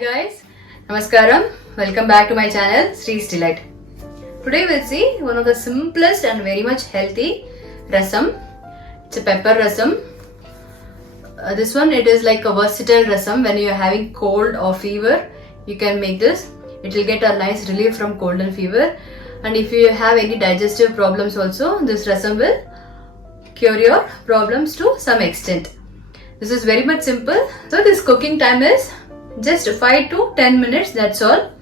guys, Namaskaram. Welcome back to my channel Sri's Delight. Today we'll see one of the simplest and very much healthy rasam. It's a pepper rasam. This one, it is like a versatile rasam. When you're having cold or fever, you can make this. It will get a nice relief from cold and fever. And if you have any digestive problems also, this rasam will cure your problems to some extent. This is very much simple. So this cooking time is just 5 to 10 minutes, that's all.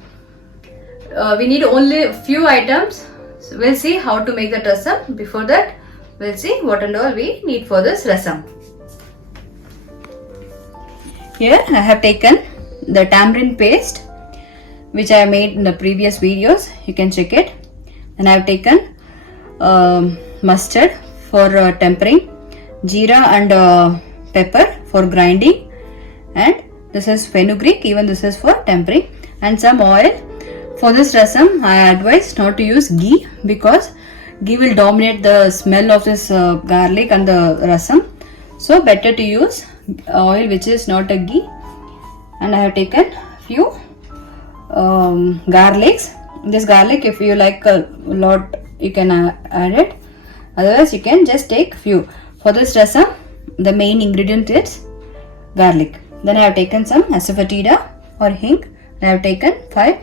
We need only a few items. So we'll see how to make the rasam. Before that, we'll see what and all we need for this rasam. Here I have taken the tamarind paste which I made in the previous videos. You can check it. And I have taken mustard for tempering, jeera and pepper for grinding, and this is fenugreek, even this is for tempering, and some oil. For this rasam, I advise not to use ghee because ghee will dominate the smell of this garlic and the rasam. So better to use oil which is not a ghee. And I have taken few garlics. This garlic, if you like a lot, you can add it. Otherwise, you can just take few. For this rasam, the main ingredient is garlic. Then I have taken some asafoetida or hing. I have taken 5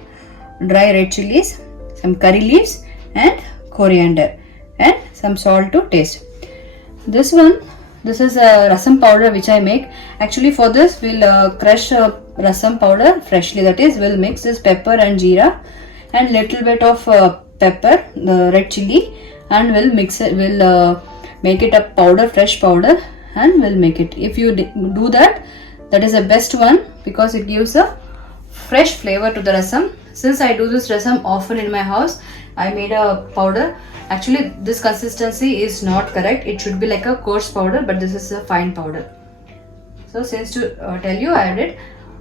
dry red chilies, some curry leaves and coriander, and some salt to taste. This is a rasam powder which I make. Actually, for this we'll crush rasam powder freshly. That is, we'll mix this pepper and jeera and little bit of pepper, the red chili, and we'll mix it. We'll make it a powder, fresh powder, and we'll make it. If you do that, that is the best one because it gives a fresh flavor to the rasam. Since I do this rasam often in my house, I made a powder. Actually, this consistency is not correct. It should be like a coarse powder, but this is a fine powder. So since to tell you, I added.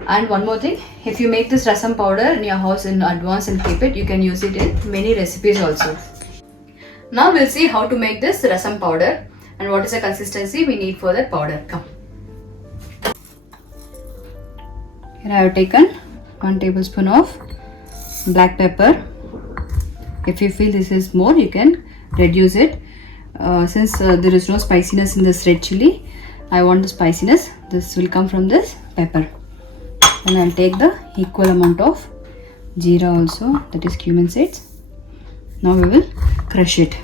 And one more thing, if you make this rasam powder in your house in advance and keep it, you can use it in many recipes also. Now we'll see how to make this rasam powder and what is the consistency we need for that powder. Come. Here I have taken 1 tablespoon of black pepper. If you feel this is more, you can reduce it. Since there is no spiciness in this red chili, I want the spiciness. This will come from this pepper. And I'll take the equal amount of jeera also, that is cumin seeds. Now we will crush it.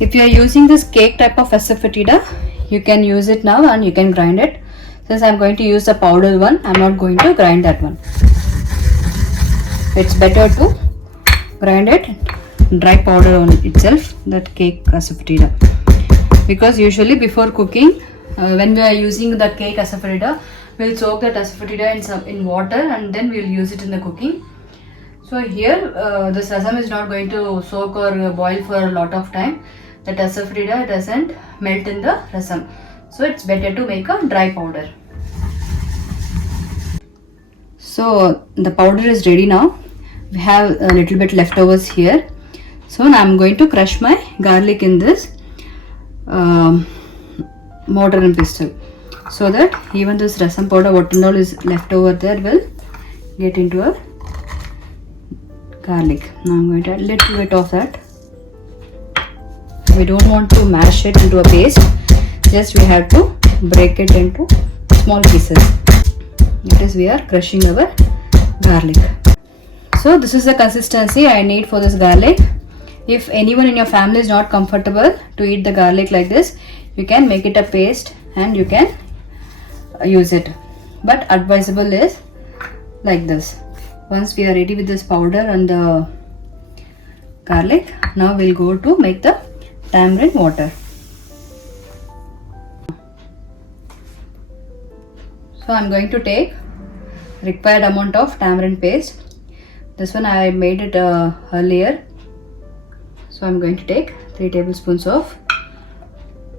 If you are using this cake type of asafoetida, you can use it now and you can grind it. Since I am going to use the powder one, I am not going to grind that one. It's better to grind it dry powder on itself, that cake asafoetida. Because usually before cooking, when we are using the cake asafoetida, we'll soak that asafoetida in water and then we'll use it in the cooking. So here, this rasam is not going to soak or boil for a lot of time. That asafoetida doesn't melt in the rasam. So it's better to make a dry powder. So the powder is ready now. We have a little bit leftovers here. So now I'm going to crush my garlic in this mortar and pestle, so that even this rasam powder, what and all is left over there, will get into a garlic. Now I'm going to add a little bit of that. We don't want to mash it into a paste, just we have to break it into small pieces. That is, we are crushing our garlic. So this is the consistency I need for this garlic. If anyone in your family is not comfortable to eat the garlic like this, you can make it a paste and you can use it. But advisable is like this. Once we are ready with this powder and the garlic, now we'll go to make the tamarind water. So I'm going to take required amount of tamarind paste. This one I made it earlier. So I'm going to take 3 tablespoons of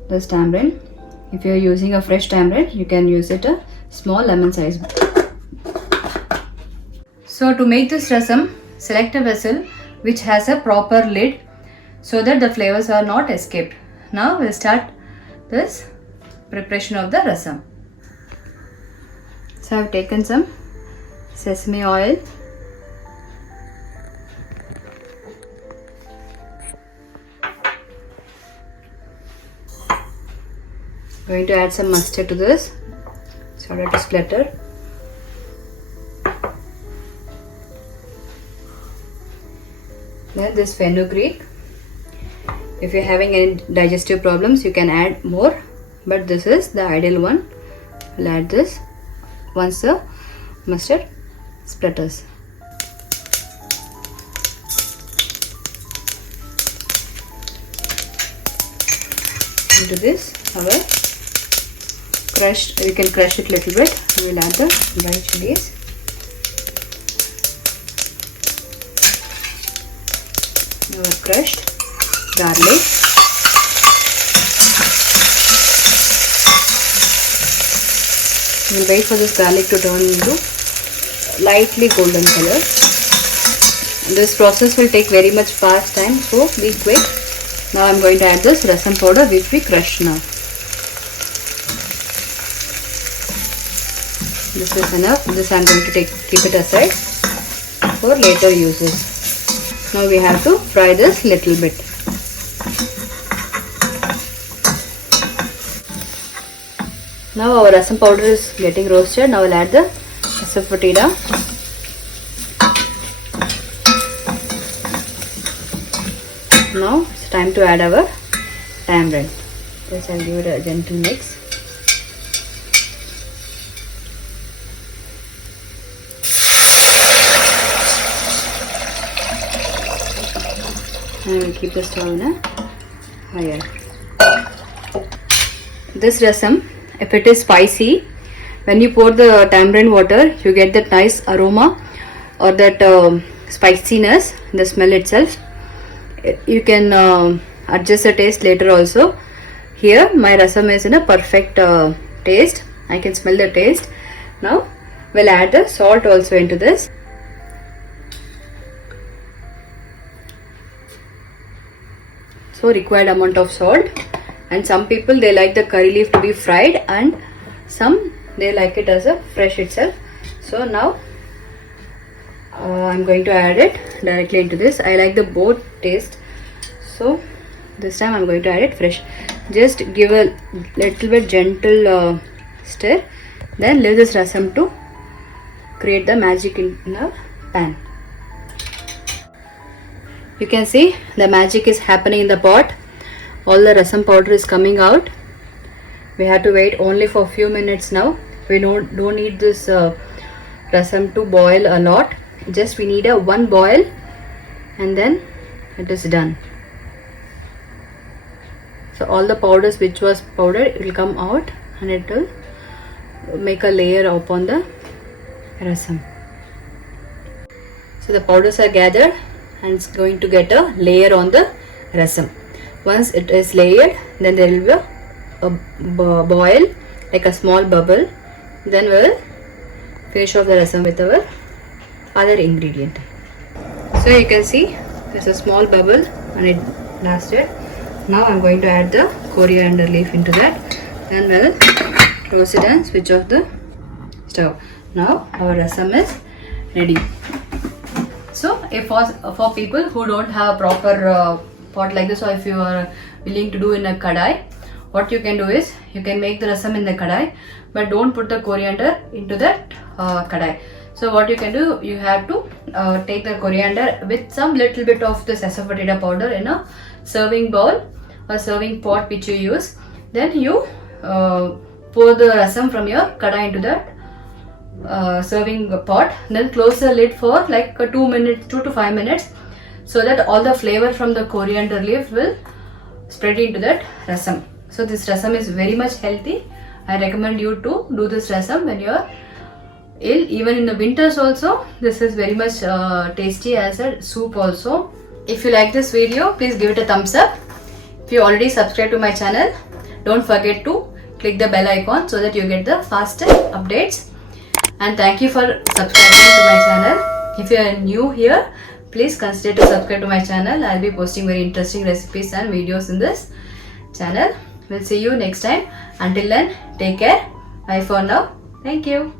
this tamarind. If you are using a fresh tamarind, you can use it a small lemon size. So to make this rasam, select a vessel which has a proper lid so that the flavors are not escaped. Now we'll start this preparation of the rasam. So I have taken some sesame oil. Going to add some mustard to this so that it splatter. Then this fenugreek. If you're having any digestive problems, you can add more, but this is the ideal one. We'll add this once the mustard splatters. Into this, our crushed, you can crush it a little bit. We'll add the dry chilies. Our crushed garlic. We'll wait for this garlic to turn into lightly golden color. This process will take very much fast time, so be quick. Now I'm going to add this rasam powder which we crushed now. This is enough. This I'm going to keep it aside for later uses. Now we have to fry this little bit. Now our rasam powder is getting roasted. Now I'll add the asafoetida. Now it's time to add our tamarind. Yes, I'll give it a gentle mix. And we'll keep the stove on higher. This rasam, if it is spicy, when you pour the tamarind water, you get that nice aroma or that spiciness, the smell itself. You can adjust the taste later also. Here my rasam is in a perfect taste. I can smell the taste. Now we'll add the salt also into this. So required amount of salt. And some people, they like the curry leaf to be fried, and some they like it as a fresh itself. So now I'm going to add it directly into this. I like the both taste, so this time I'm going to add it fresh. Just give a little bit gentle stir, then leave this rasam to create the magic in the pan. You can see the magic is happening in the pot. All the rasam powder is coming out. We have to wait only for a few minutes now. We don't need this rasam to boil a lot. Just we need a one boil and then it is done. So all the powders which was powdered will come out and it will make a layer upon the rasam. So the powders are gathered and it's going to get a layer on the rasam. Once it is layered, then there will be a boil, like a small bubble. Then we will finish off the rasam with our other ingredient. So you can see there's a small bubble and it lasted. Now I'm going to add the coriander leaf into that. Then we'll close it and switch off the stove. Now our rasam is ready. So if for people who don't have a proper pot like this, or if you are willing to do in a kadai, what you can do is you can make the rasam in the kadai, but don't put the coriander into that kadai. So what you can do, you have to take the coriander with some little bit of this asafoetida powder in a serving bowl or serving pot which you use. Then you pour the rasam from your kadai into that serving pot. Then close the lid for like 2 to 5 minutes, so that all the flavor from the coriander leaf will spread into that rasam. So this rasam is very much healthy. I recommend you to do this rasam when you are ill. Even in the winters also, this is very much tasty as a soup also. If you like this video, please give it a thumbs up. If you already subscribed to my channel, don't forget to click the bell icon so that you get the fastest updates. And thank you for subscribing to my channel. If you are new here, please consider to subscribe to my channel. I'll be posting very interesting recipes and videos in this channel. We'll see you next time. Until then, take care. Bye for now. Thank you.